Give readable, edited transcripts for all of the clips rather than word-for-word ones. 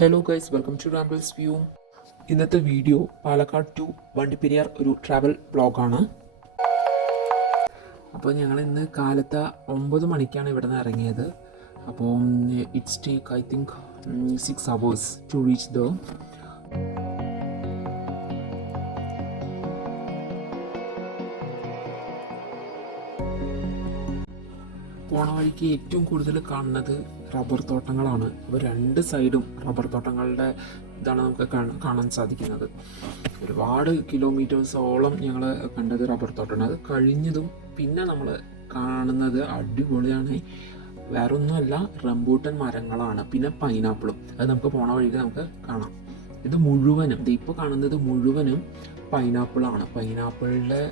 Hello guys, welcome to rambles view. ഇന്നത്തെ video Palakkad to Vandiperiyar ഒരു travel ബ്ലോഗാണ്. അപ്പോൾ ഞങ്ങൾ ഇന്ന് കാലത്ത് 9 മണിക്കാണ് ഇവിടെ നിന്ന് ഇറങ്ങിയത്. അപ്പോൾ it's take I think 6 hours to reach the. പോണ വഴിക്ക് ഏറ്റവും കൂടുതൽ കാണുന്നത് റബ്ബർ തോട്ടങ്ങളാണ്. അപ്പോൾ രണ്ട് സൈഡും റബ്ബർ തോട്ടങ്ങളുടെ ഇതാണ് നമുക്ക് കാണാൻ സാധിക്കുന്നത്. ഒരുപാട് കിലോമീറ്റേഴ്സോളം ഞങ്ങൾ കണ്ടത് റബ്ബർ തോട്ടമാണ്. അത് കഴിഞ്ഞതും പിന്നെ നമ്മൾ കാണുന്നത് അടിപൊളിയാണ്. വേറെ ഒന്നുമല്ല, റംബൂട്ടൻ മരങ്ങളാണ്, പിന്നെ പൈനാപ്പിളും. അത് നമുക്ക് പോണ വഴിക്ക് നമുക്ക് കാണാം. ഇത് മുഴുവനും, ഇപ്പോൾ കാണുന്നത് മുഴുവനും പൈനാപ്പിളാണ്. പൈനാപ്പിളിൻ്റെ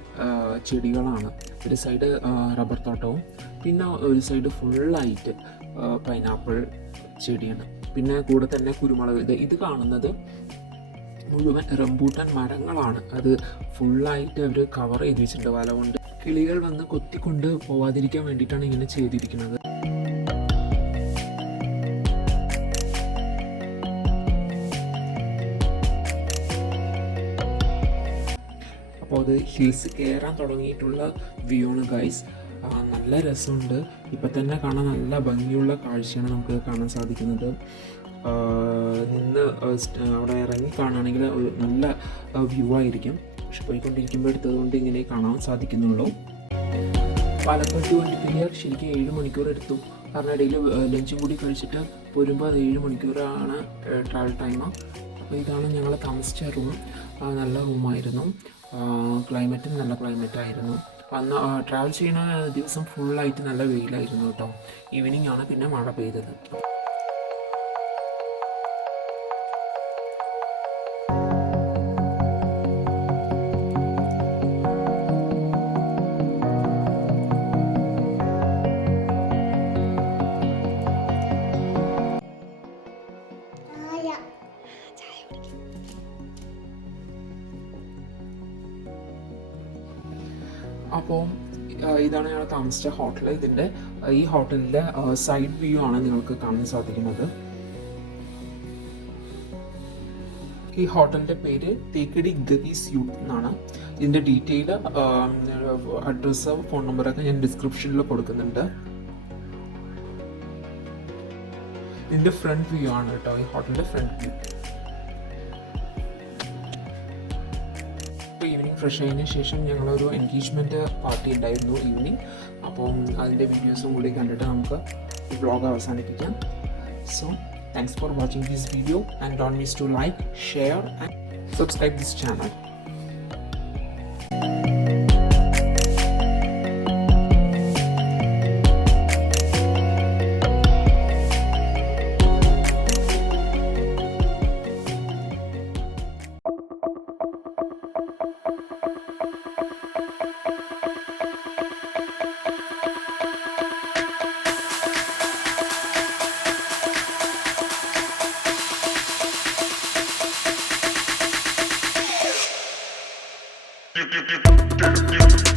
ചെടികളാണ്. ഒരു സൈഡ് റബ്ബർ തോട്ടവും പിന്നെ ഒരു സൈഡ് ഫുള്ളായിട്ട് പൈനാപ്പിൾ ചെടിയാണ്. പിന്നെ കൂടെ തന്നെ കുരുമുളക്. ഇത് കാണുന്നത് മുഴുവൻ റംബൂട്ടാൻ മരങ്ങളാണ്. അത് ഫുള്ളായിട്ട് അവർ കവർ ചെയ്ത് വെച്ചിട്ടുണ്ട് വല കൊണ്ട്. കിളികൾ വന്ന് കൊത്തിക്കൊണ്ട് പോവാതിരിക്കാൻ വേണ്ടിയിട്ടാണ് ഇങ്ങനെ ചെയ്തിരിക്കുന്നത്. അപ്പോൾ അത് ഹിൽസ് കയറാൻ തുടങ്ങിയിട്ടുള്ള വ്യൂ ആണ് ഗൈസ്. നല്ല രസമുണ്ട്. ഇപ്പം തന്നെ കാണാൻ നല്ല ഭംഗിയുള്ള കാഴ്ചയാണ് നമുക്ക് കാണാൻ സാധിക്കുന്നത്. നിന്ന് അവിടെ ഇറങ്ങി കാണുകയാണെങ്കിൽ ഒരു നല്ല വ്യൂ ആയിരിക്കും. പക്ഷെ പോയിക്കൊണ്ടിരിക്കുമ്പോൾ എടുത്തതുകൊണ്ട് ഇങ്ങനെ കാണാൻ സാധിക്കുന്നുള്ളൂ. പാലക്കാട് ടു വണ്ടിപ്പെരിയാർ ശരിക്കും 7 മണിക്കൂർ എടുത്തു. കാരണം ഇടയിൽ ലഞ്ചും കൂടി കഴിച്ചിട്ട് പോരുമ്പോൾ 7 മണിക്കൂറാണ് ട്രാവൽ ടൈം. അപ്പോൾ ഇതാണ് ഞങ്ങൾ താമസിച്ച റൂം. നല്ല റൂമായിരുന്നു. ക്ലൈമറ്റും നല്ല ക്ലൈമറ്റായിരുന്നു. അന്ന് ട്രാവൽ ചെയ്യുന്ന ദിവസം ഫുള്ളായിട്ട് നല്ല വെയിലായിരുന്നു കേട്ടോ. ഈവനിങ് ആണ് പിന്നെ മഴ പെയ്തത്. അപ്പോൾ ഇതാണ് ഞങ്ങൾ താമസിച്ച ഹോട്ടൽ. ഈ ഹോട്ടലിൻ്റെ സൈഡ് വ്യൂ ആണ് നിങ്ങൾക്ക് കാണാൻ സാധിക്കുന്നത്. ഈ ഹോട്ടലിൻ്റെ പേര് തേക്കടി ഗവി സ്യൂട്ട് എന്നാണ്. ഇതിൻ്റെ ഡീറ്റെയിൽ അഡ്രസ്സ് ഫോൺ നമ്പറൊക്കെ ഞാൻ ഡിസ്ക്രിപ്ഷനിൽ കൊടുക്കുന്നുണ്ട്. ഇതിൻ്റെ ഫ്രണ്ട് വ്യൂ ആണ് കേട്ടോ, ഈ ഹോട്ടലിൻ്റെ ഫ്രണ്ട് വ്യൂ. ഈവനിങ് ഫ്രഷ് ആയതിനു ശേഷം ഞങ്ങളൊരു എൻഗേജ്മെൻറ്റ് പാർട്ടി ഉണ്ടായിരുന്നു ഈവനിങ്. അപ്പം അതിൻ്റെ വീഡിയോസും കൂടി കണ്ടിട്ട് നമുക്ക് ഈ വ്ളോഗ് അവസാനിപ്പിക്കാം. So thanks for watching this video and don't miss to like, share and subscribe this channel. Tip, tip, tip, tip, tip.